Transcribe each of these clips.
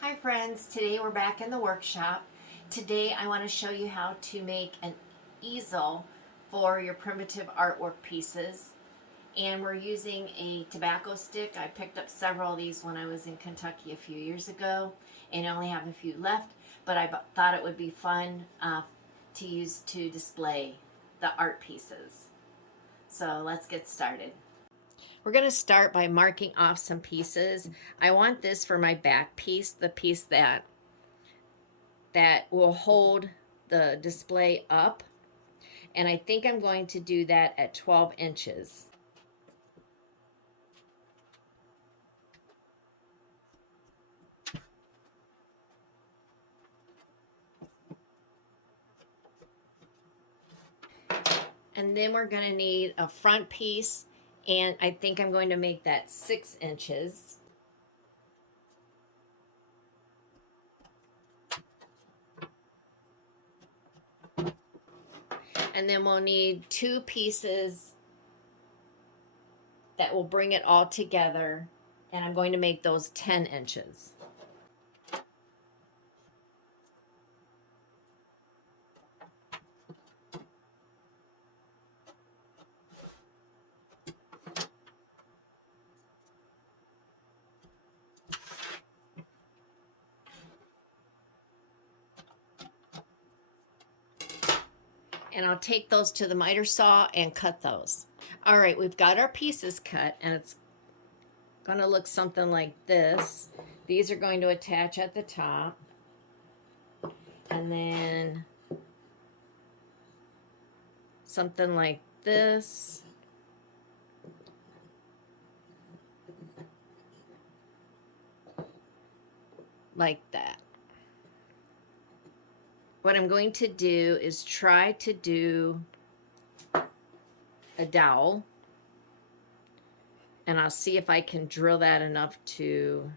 Hi friends, today we're back in the workshop. Today I want to show you how to make an easel for your primitive artwork pieces. And we're using a tobacco stick. I picked up several of these when I was in Kentucky a few years ago, and I only have a few left, but I thought it would be fun to use to display the art pieces. So let's get started. We're going to start by marking off some pieces. I want this for my back piece, the piece that will hold the display up. And I think I'm going to do that at 12 inches. And then we're going to need a front piece, and I think I'm going to make that 6 inches. And then we'll need 2 pieces that will bring it all together, and I'm going to make those 10 inches. And I'll take those to the miter saw and cut those. All right, we've got our pieces cut, and it's going to look something like this. These are going to attach at the top, and then something like this. Like that. What I'm going to do is try to do a dowel, and I'll see if I can drill that enough so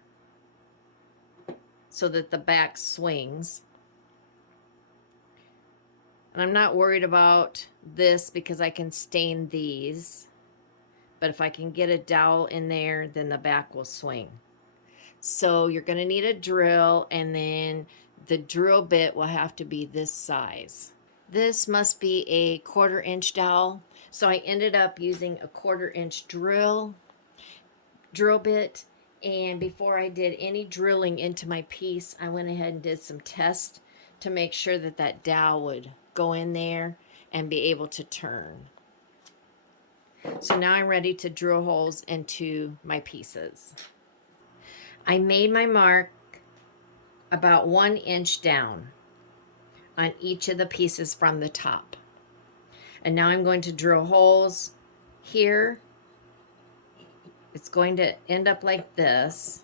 that the back swings. And I'm not worried about this because I can stain these, but if I can get a dowel in there, then the back will swing. So you're going to need a drill, and then the drill bit will have to be this size. This must be a 1/4 inch dowel, so I ended up using a 1/4 inch drill bit. And before I did any drilling into my piece, I went ahead and did some tests to make sure that that dowel would go in there and be able to turn. So now I'm ready to drill holes into my pieces. I made my mark about 1 inch down on each of the pieces from the top. And now I'm going to drill holes here. It's going to end up like this.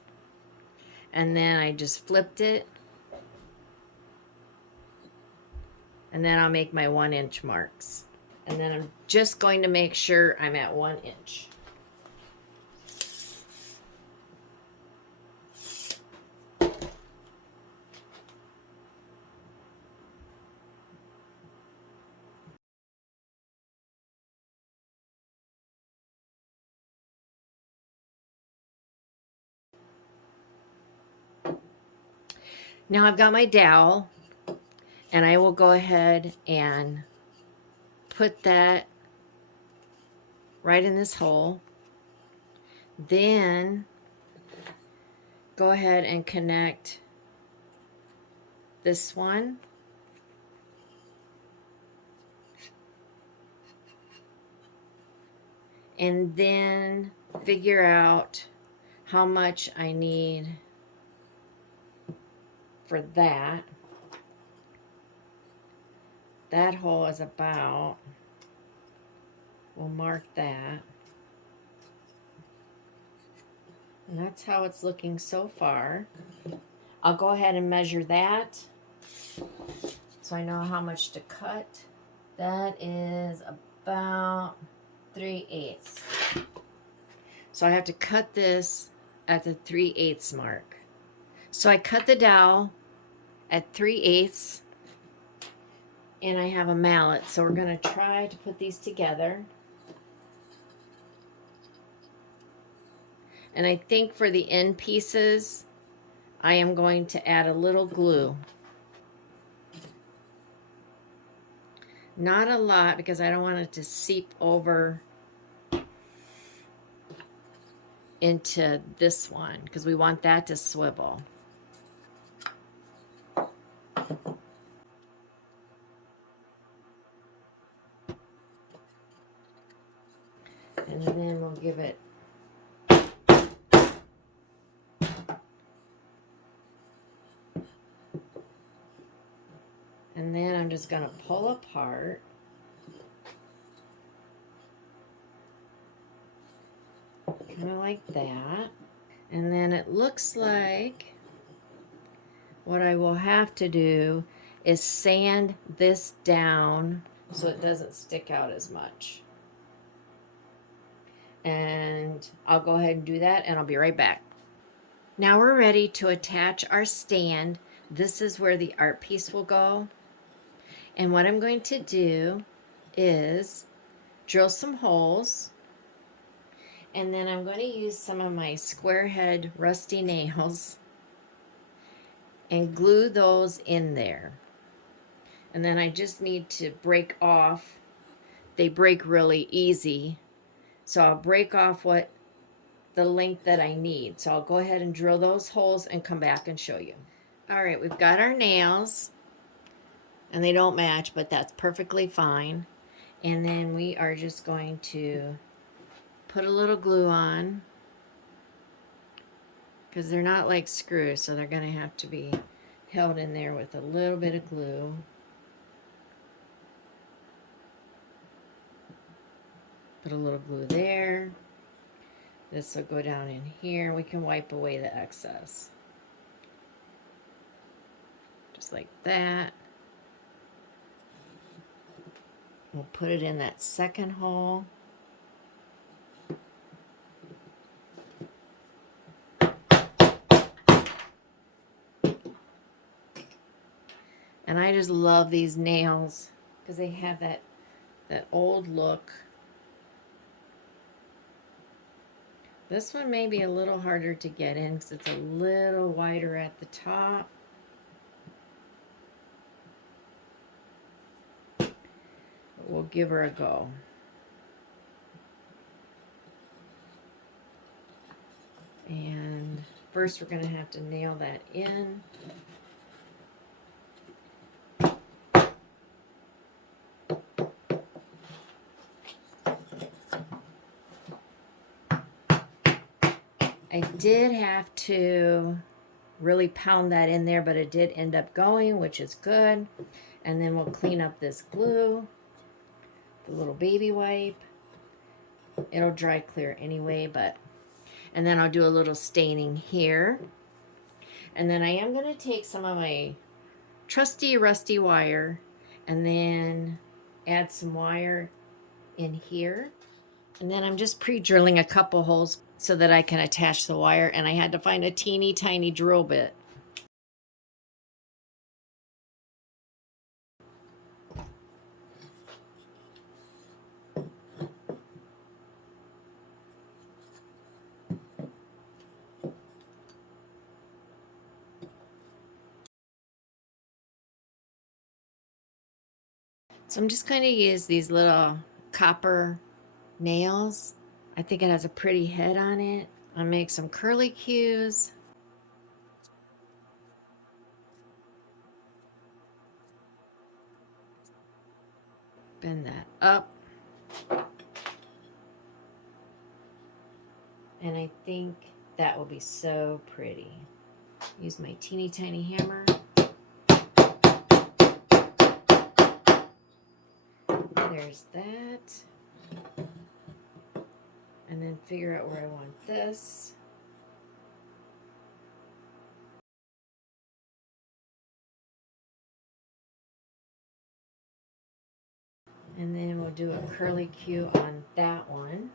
And then I just flipped it. And then I'll make my 1 inch marks. And then I'm just going to make sure I'm at 1 inch. Now I've got my dowel, and I will go ahead and put that right in this hole. Then go ahead and connect this one. And then figure out how much I need for that. That hole is about, we'll mark that. And that's how it's looking so far. I'll go ahead and measure that so I know how much to cut. That is about 3/8. So I have to cut this at the 3/8 mark. So I cut the dowel at 3/8, and I have a mallet. So we're going to try to put these together. And I think for the end pieces, I am going to add a little glue. Not a lot, because I don't want it to seep over into this one, because we want that to swivel. And then we'll give it and then I'm just going to pull apart. Kind of like that. And then it looks like what I will have to do is sand this down so it doesn't stick out as much. And I'll go ahead and do that, and I'll be right back. Now we're ready to attach our stand. This is where the art piece will go. And what I'm going to do is drill some holes, and then I'm going to use some of my square head rusty nails and glue those in there. And then I just need to break off. They break really easy. So I'll break off what the length that I need. So I'll go ahead and drill those holes and come back and show you. All right, we've got our nails, and they don't match, but that's perfectly fine. And then we are just going to put a little glue on, because they're not like screws, so they're going to have to be held in there with a little bit of glue. Put a little glue there. This will go down in here. We can wipe away the excess. Just like that. We'll put it in that second hole. And I just love these nails because they have that old look. This one may be a little harder to get in because it's a little wider at the top. But we'll give her a go. And first we're going to have to nail that in. I did have to really pound that in there, but it did end up going, which is good. And then we'll clean up this glue, the little baby wipe. It'll dry clear anyway, but, and then I'll do a little staining here. And then I am going to take some of my trusty rusty wire and then add some wire in here. And then I'm just pre-drilling a couple holes so that I can attach the wire, and I had to find a teeny tiny drill bit. So I'm just going to use these little copper nails. I think it has a pretty head on it. I'll make some curly cues. Bend that up. And I think that will be so pretty. Use my teeny tiny hammer. There's that. And then figure out where I want this. And then we'll do a curly cue on that one.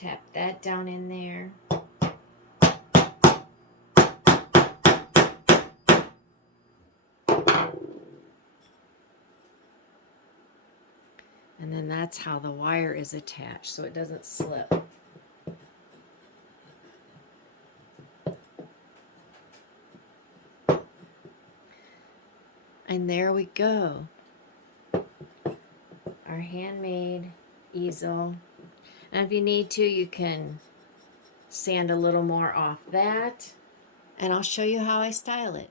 tap that down in there. And then that's how the wire is attached so it doesn't slip. And there we go. Our handmade easel. And if you need to, you can sand a little more off that. And I'll show you how I style it.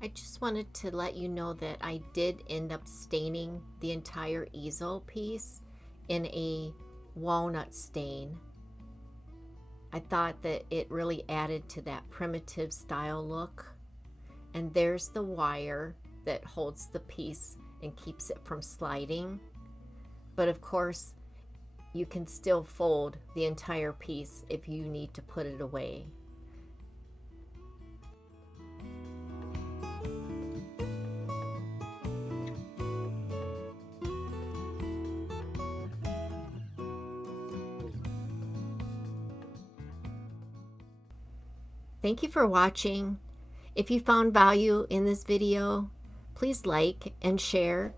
I just wanted to let you know that I did end up staining the entire easel piece in a walnut stain. I thought that it really added to that primitive style look. And there's the wire that holds the piece and keeps it from sliding. But of course, you can still fold the entire piece if you need to put it away. Thank you for watching. If you found value in this video, please like and share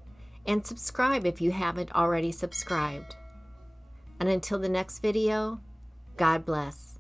and subscribe if you haven't already subscribed. And until the next video, God bless.